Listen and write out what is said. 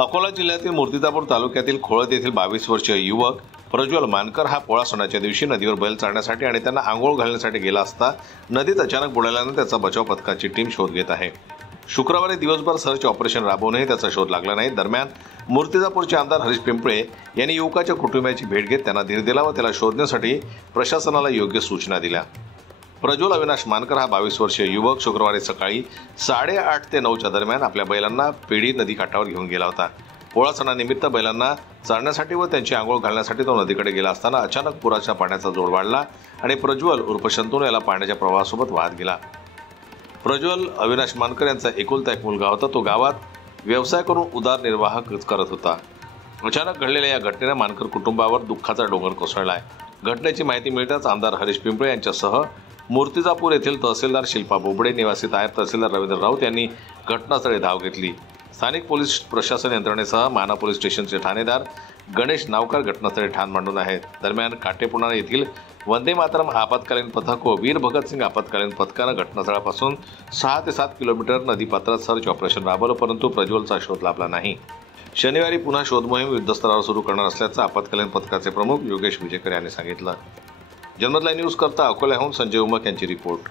अकोला जिल्ह्यातील मूर्तिजापूर तालुक्यातील खोळद येथील 22 वर्षीय युवक प्रज्वल मानकर हा पोळा सणाच्या दिवशी नदीवर बैल चालण्यासाठी आणि त्यांना आंघोळ घालण्यासाठी गेला असता नदीत अचानक बुडाल्याने त्याचा बचाव पथकाची टीम शोध घेत आहे। शुक्रवारी दिवसभर सर्च ऑपरेशन राबवूनही त्याचा शोध लागला नाही। दरम्यान मूर्तिजापूरचे आमदार हरीश पिंपळे यांनी युवकाच्या कुटुंबियाची भेट घेत त्यांना धीर दिला व त्याला शोधण्यासाठी प्रशासनाला योग्य सूचना दिल्या। प्रज्वल अविनाश मानकर हा 22 वर्षीय युवक शुक्रवारी सकाळी 8:30 ते 9च्या दरम्यान आपल्या बैलांना पेढी नदीकाठावर घेऊन गेला होता। पोळा सणानिमित्त बैलांना चारण्यासाठी व त्यांची आंघोळ घालण्यासाठी तो नदीकडे गेला असताना अचानक पुराच्या पाण्याचा जोर वाढला आणि प्रज्वल उर्फ शंतनू याला पाण्याच्या प्रवाहासोबत वाहत गेला। प्रज्वल अविनाश मानकर यांचा एकुलता एक मुलगा होता। तो गावात व्यवसाय करून उदरनिर्वाह करत होता। अचानक घडलेल्या या घटनेने मानकर कुटुंबावर दुःखाचा डोंगर कोसळलाय। घटनेची माहिती मिळताच आमदार हरीश पिंपळे यांच्यासह मूर्तिजापूर येथील तहसीलदार शिल्पा बोबडे, निवासी नायब तहसीलदार रवींद्र राऊत यांनी घटनास्थळी धाव घेतली। स्थानिक पोलीस प्रशासन यंत्रणेसह माना पोलीस स्टेशनचे ठाणेदार गणेश नावकर घटनास्थळी ठाण मांडून आहेत। दरम्यान काटेपुणा येथील वंदे मातरम आपत्कालीन पथक व वीर भगतसिंग आपत्कालीन पथकानं घटनास्थळापासून 6 ते 7 किलोमीटर नदीपात्रात सर्च ऑपरेशन राबवलं, परंतु प्रज्वलचा शोध लागला नाही। शनिवारी पुन्हा शोध मोहीम युद्धस्तरावर सुरू करणार असल्याचं आपत्कालीन पथकाचे प्रमुख योगेश विजेकर यांनी सांगितलं। जनमत लाईव्ह न्यूज करता अकोल्याहून संजय उमक यांची रिपोर्ट।